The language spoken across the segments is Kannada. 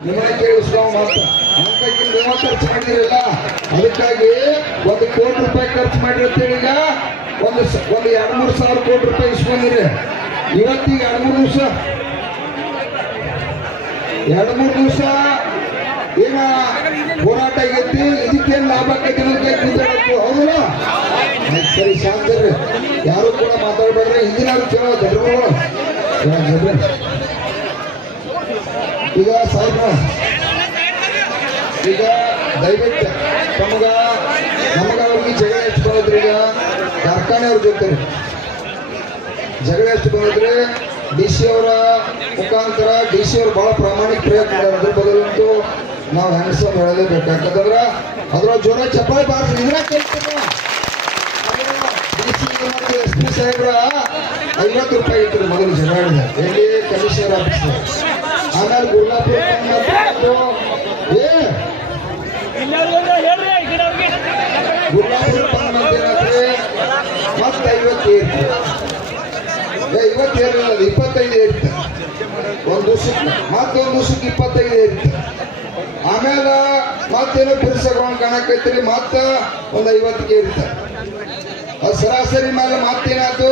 ನಿಮ್ಮನ್ನ ಕೇಳಿಸ್ಕೊ ಮಾತ್ರ. ಮಾಡಿದಿರಲ್ಲ ಅದಕ್ಕಾಗಿ ಒಂದು ಕೋಟಿ ರೂಪಾಯಿ ಖರ್ಚು ಮಾಡಿರ್ತೀವಿ ಈಗ? ಒಂದು ಒಂದು ಎರಡು ಮೂರು ಸಾವಿರ ಕೋಟಿ ರೂಪಾಯಿ ಇಸ್ಕೊಂಡಿರಿ. ಇವತ್ತಿಗೆ ಎರಡು ಮೂರು ದಿವಸ. ಎರಡು ಮೂರು ದಿವಸ ಏನ ಹೋರಾಟ ಆಗೈತಿ? ಇದಕ್ಕೇನು ಲಾಭ ಆಗೈತಿ ಅನ್ನೋದಕ್ಕೆ ಹೌದಲ್ಲ? ಸರಿ ಶಾಂತರ್ರಿ ಯಾರು ಕೂಡ ಮಾತಾಡ್ಬೇಡ್ರಿ. ಹಿಂದಿನ ಚಲೋ ದೊಡ್ಡಗಳು ಈಗ ಸಾಹೇಬ್ರ ಈಗ ದಯವಿಟ್ಟು ತಮಗ, ನಮಗ ಅವ್ರಿಗೆ ಜಗಳ ಎಷ್ಟು ಬಂದ್ರಿ ಈಗ. ಕಾರ್ಖಾನೆ ಅವ್ರ ಜೊತೆ ಜಗಳ ಎಷ್ಟು ಬಂದ್ರೆ ಡಿ ಸಿ ಅವರ ಮುಖಾಂತರ ಡಿ ಸಿ ಅವ್ರು ಬಹಳ ಪ್ರಾಮಾಣಿಕ ಪ್ರಯತ್ನ ಮಾಡ್ಯಾರ. ಅದ್ರ ಬದಲಂತೂ ನಾವು ಹ್ಯಾಂಡ್ಸಮ್ ಹೇಳಲೇಬೇಕು ಯಾಕಂತಂದ್ರ ಅದ್ರ ಜೋರ ಚಪ್ಪಾಳೆ ಬಾರ್ದು ಸಿ ಮತ್ತು ಎಸ್ ಪಿ ಸಾಹೇಬ್ರ ಐವತ್ತು ರೂಪಾಯಿ ಇತ್ತು ಮೊದಲು ಜಗಾಡಿದ ಎಲ್ಲಿ ಕಮಿಷನರ್ ಆಫೀಸ್ ಆಮೇಲೆ ಗುರುಲಾಪುರ ಬಂದ್ರೆ ಮತ್ತೆ ಐವತ್ತು ಏರ್ತು ಏ ಇವತ್ತು ಏರಿಲ್ಲ ಇಪ್ಪತ್ತೈದು ಏರ್ತು ಒಂದು ದಿವಸಕ್ಕೆ ಮತ್ತೊಂದು ದಿವಸಕ್ಕೆ ಇಪ್ಪತ್ತೈದು ಏರ್ತು ಆಮೇಲೆ ಮತ್ತೇನೋ ಬಿರ್ಸಗೊಂಡು ಕಾಣಕೈತ್ರಿ ಮತ್ತ ಒಂದು ಐವತ್ತಿಗೆ ಏರ್ತ ಅದು ಸರಾಸರಿ ಮೇಲೆ ಮತ್ತೇನಾಯ್ತು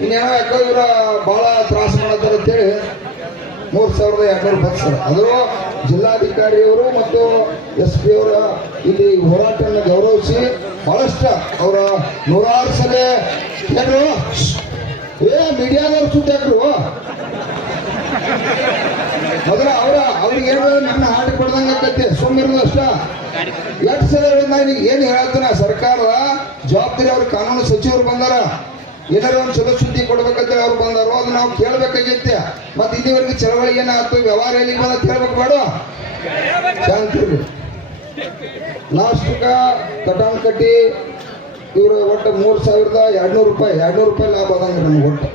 ಇನ್ನೇನೋ ಯಾಕೋ ಇವ್ರ ಭಾಳ ತ್ರಾಸ ಮಾಡತ್ತಾರ ಅಂತೇಳಿ. ಮೂರು ಸಾವಿರದ ಎರಡ್ನೂರು ಬಸ್ ಅದು ಜಿಲ್ಲಾಧಿಕಾರಿಯವರು ಮತ್ತು ಎಸ್ ಪಿ ಅವರ ಇಲ್ಲಿ ಹೋರಾಟವನ್ನು ಗೌರವಿಸಿ ಬಹಳಷ್ಟ ಅವರ ನೂರಾರು ಸಲ ಹೇಳ್ರು ಏ, ಮೀಡಿಯಾದವ್ರು ಸುಟ್ಟಾಕ್ರು ಮೊದಲ ಅವರ, ಅವ್ರಿಗೆ ಏನು ನನ್ನ ಹಾಡು ಕೊಡ್ದಂಗೆ ಸುಮ್ಮನೆ ಸುಮ್ಮಿರೋದು ಅಷ್ಟ. ಎಷ್ಟು ಸಲ ನಾನು ಏನು ಹೇಳ್ತಾನ ಸರ್ಕಾರದ ಜವಾಬ್ದಾರಿ ಅವ್ರ ಕಾನೂನು ಸಚಿವರು ಬಂದಾರ. ಏನಾರ ಒಂದು ಚಲೋ ಸುದ್ದಿ ಕೊಡ್ಬೇಕಂತ ಅವ್ರು ಬಂದಾರೋ ಅದು ನಾವು ಕೇಳ್ಬೇಕಾಗಿತ್ತೆ. ಮತ್ತೆ ಇಲ್ಲಿವರೆಗೂ ಚಳವಳಿ ಏನಾಯ್ತು ವ್ಯವಹಾರ ಎಲ್ಲಿ ಬಂದ ಕೇಳ್ಬೇಕು ಬೇಡ. ಶಾಂತಿ ಲಾಸ್ಟ್ಗ ಕಟಾನ್ ಕಟ್ಟಿ ಇವರು ಒಟ್ಟು ಮೂರು ಸಾವಿರದ ಎರಡ್ನೂರು ರೂಪಾಯಿ ಎರಡ್ನೂರು ರೂಪಾಯಿ ಲಾಭ ಆದಂಗೆ ನಮ್ಗೆ ಒಟ್ಟು.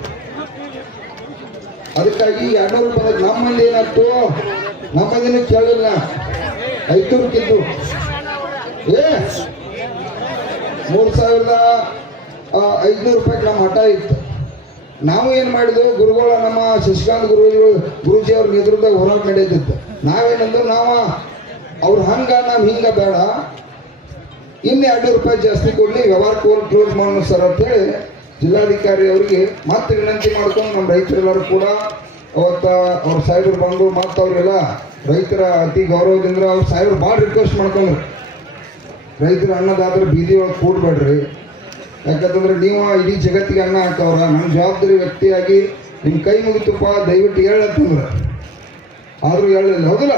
ಅದಕ್ಕಾಗಿ ಎರಡ್ನೂರು ರೂಪಾಯಿ ನಮ್ಮಲ್ಲಿ ಏನಾಯ್ತು? ನಮ್ಮದೇನು ಕೇಳಿಲ್ಲ. ಐದು ಏ, ಮೂರು ಸಾವಿರದ ಐದ್ನೂರು ರೂಪಾಯಿ ನಮ್ಮ ಹಠ ಇತ್ತು. ನಾವು ಏನು ಮಾಡಿದ್ವಿ, ಗುರುಗಳ ನಮ್ಮ ಶಶಿಕಾಂತ್ ಗುರುಗಳು ಗುರುಜಿ ಅವ್ರ ನೇತೃತ್ವದಾಗ ಹೋರಾಟ ನಡೆಯುತ್ತಿತ್ತು ನಾವೇನಂದ್ರೆ ನಾವು, ಅವ್ರು ಹಂಗ, ನಾವು ಹಿಂಗ ಬೇಡ. ಇನ್ನೇ ಎರಡು ರೂಪಾಯಿ ಜಾಸ್ತಿ ಕೊಡ್ಲಿ, ವ್ಯವಹಾರ ಕ್ಲೋಸ್ ಮಾಡೋಣ ಸರ್ ಅಂತೇಳಿ ಜಿಲ್ಲಾಧಿಕಾರಿ ಅವರಿಗೆ ಮತ್ತೆ ವಿನಂತಿ ಮಾಡ್ಕೊಂಡು ನಮ್ಮ ರೈತರೆಲ್ಲರೂ ಕೂಡ ಅವತ್ತ ಅವ್ರ ಸಾಹೇಬರು ಬಂದು ಮತ್ತು ಅವರೆಲ್ಲ ರೈತರ ಅತಿ ಗೌರವದಿಂದ ಅವ್ರ ಸಾಹೇಬ್ರು ಭಾಳ ರಿಕ್ವೆಸ್ಟ್ ಮಾಡ್ಕೊಂಡ್ರು. ರೈತರ ಅನ್ನದಾದ್ರೆ ಬೀದಿ ಒಳಗೆ ಕೂಡ್ಬೇಡ್ರಿ. ಯಾಕಂತಂದ್ರೆ ನೀವು ಇಡೀ ಜಗತ್ತಿಗೆ ಅನ್ನ ಹಾಕವ್ರ. ನಮ್ಮ ಜವಾಬ್ದಾರಿ ವ್ಯಕ್ತಿಯಾಗಿ ನಿಮ್ಮ ಕೈ ಮುಗಿತುಪ್ಪ, ದಯವಿಟ್ಟು ಹೇಳತ್ತಂದ್ರೆ. ಆದರೂ ಹೇಳಲಿಲ್ಲ, ಹೌದಲ್ಲ?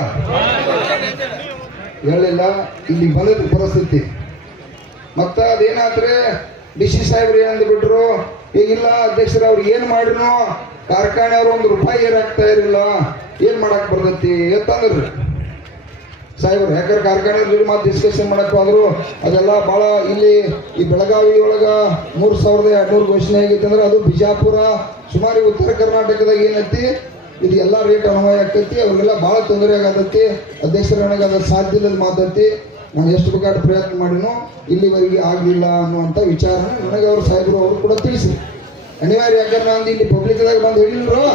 ಹೇಳಲಿಲ್ಲ, ಇಲ್ಲಿ ಬಂದದ ಪರಿಸ್ಥಿತಿ. ಮತ್ತ ಅದೇನಾದ್ರೆ ಡಿ ಸಿ ಸಾಹೇಬ್ರು ಏನಂದ್ ಬಿಟ್ರು ಈಗಿಲ್ಲ ಅಧ್ಯಕ್ಷರ, ಅವ್ರು ಏನ್ ಮಾಡಿದ್ರು? ಕಾರ್ಖಾನೆ ಅವ್ರು ಒಂದು ರೂಪಾಯಿ ಏರಾಗ್ತಾ ಇರಲಿಲ್ಲ. ಏನ್ ಮಾಡಕ್ ಬರ್ತೈತಿ? ಎತ್ತಂದ್ರಿ. ಸಾಹೇಬ್ರು ಯಾಕಂದ್ರೆ ಕಾರ್ಖಾನೆ ಜೋಡಿ ಮಾತು ಡಿಸ್ಕಷನ್ ಮಾಡಕ್ಕೆ ಹೋದ್ರು. ಅದೆಲ್ಲ ಭಾಳ ಇಲ್ಲಿ ಈ ಬೆಳಗಾವಿ ಒಳಗ ಮೂರು ಸಾವಿರದ ಎರಡ್ನೂರು ಘೋಷಣೆ ಆಗೈತೆ ಅಂದ್ರೆ ಅದು ಬಿಜಾಪುರ, ಸುಮಾರು ಉತ್ತರ ಕರ್ನಾಟಕದಾಗ ಏನೈತಿ? ಇದು ಎಲ್ಲ ರೇಟ್ ಅನ್ವಯ ಆಗ್ತೈತಿ. ಅವ್ರಿಗೆಲ್ಲ ಭಾಳ ತೊಂದರೆ ಆಗತೈತಿ. ಅಧ್ಯಕ್ಷರ ನನಗೆ ಅದ್ರ ಸಾಧ್ಯ ಮಾತೈತಿ. ನಾನು ಎಷ್ಟು ಬೇಕಾದ ಪ್ರಯತ್ನ ಮಾಡಿನೋ ಇಲ್ಲಿವರೆಗೆ ಆಗಲಿಲ್ಲ ಅನ್ನುವಂಥ ವಿಚಾರನ ನನಗೆ ಅವ್ರ ಸಾಹೇಬರು ಅವರು ಕೂಡ ತಿಳಿಸಿ ಅನಿವಾರ್ಯ ಯಾಕಂದ್ರೆ ನಾನು ಇಲ್ಲಿ ಪಬ್ಲಿಕ್ದಾಗ ಬಂದು ಹೇಳಿಲ್ರು?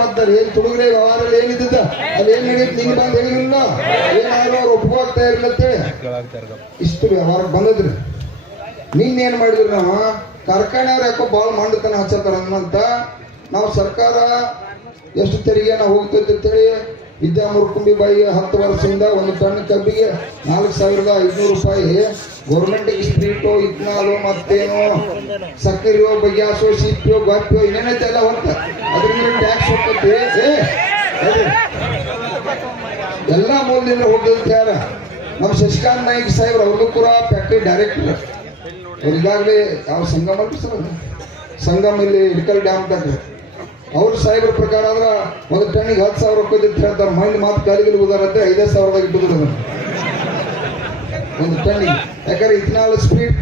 ಮತ್ತೆ ಏನ್ ತುಡುಗ್ರೆ ವ್ಯವಹಾರದಲ್ಲಿ ಏನಿದ್ದ ಅಲ್ಲಿ ಏನ್ ನಡೀತು ನಿಂಗೆ ಬಂದ ಹೇಳಿಲ್ಲ ಏನಾದ್ರು ಅವ್ರು ಒಪ್ಕೋಗ್ತಾ ಇರ್ಲತ್ತೆ ಇಷ್ಟು ವ್ಯವಹಾರ ಬಂದದ್ರಿ. ನಿನ್ನೇನ್ ಮಾಡಿದ್ರಿ ನಾವು? ಕಾರ್ಖಾನೆಯವ್ರು ಯಾಕೋ ಭಾಳ ಮಂಡತನ ಹಚ್ಚತ್ತಾರ ಅಂತ ನಾವು ಸರ್ಕಾರ ಎಷ್ಟು ತೆರಿಗೆ ನಾವು ಹೋಗ್ತೈತೆ ಅಂತೇಳಿ ವಿದ್ಯಾ ಬಾಯಿಗೆ ಹತ್ತು ವರ್ಷದಿಂದ ಒಂದು ಟನ್ ಕಬ್ಬಿಗೆ ನಾಲ್ಕು ಸಾವಿರದ ಐದುನೂರು ರೂಪಾಯಿ. ಗೌರ್ಮೆಂಟಿಗೆ ಸ್ಟ್ರೀಟು ಇತ್ನಾಲು ಮತ್ತೇನು, ಸಕ್ಕರೆಯೋ ಬಗ್ಯಾಸೋ ಸಿಪ್ಪಿಯೋ ಗಾಪಿಯೋ ಏನೇನೈತೆ ಎಲ್ಲ ಹೊತ್ತ ಅದ್ರಿಂದ ಟ್ಯಾಕ್ಸ್ ಹೋಗ್ತೈತಿ. ಎಲ್ಲ ಮೂಲದಿಂದ ಹೋಗ್ತೈತೆ ಯಾರ? ನಮ್ಮ ಶಶಿಕಾಂತ್ ನಾಯ್ಕ ಸಾಹೇಬ್ರು ಅವ್ರಿಗೂ ಫ್ಯಾಕ್ಟ್ರಿ ಡೈರೆಕ್ಟರ್ ಅವ್ರು ಈಗಾಗಲೇ ಯಾವ ಸಂಗಮ ಸರ್? ಸಂಗಮ ಇಲ್ಲಿ ಇಡ್ಕಲ್ ಡ್ಯಾಮ್ ತಕ್ಕ ಅವ್ರ ಸಾಹೇಬ್ರ ಪ್ರಕಾರ ಅಂದ್ರ ಒಂದು ಟನ್ನಿಗೆ ಹತ್ತು ಸಾವಿರ ರೂಪಾಯಿ ಅಂತ ಹೇಳ್ತಾರೆ ಮೈಂಡ್ ಮಾತು ಕಾಲಿಗೆ ಉದಾರಂತೆ ಐದೇ ಸಾವಿರದಾಗ ಇಟ್ಟಿದ್ರು ಒಂದು ಟನ್ನಿಗೆ. ಯಾಕಂದ್ರೆ ಇತ್ನಾಲ್ ಸ್ಪೀಡ್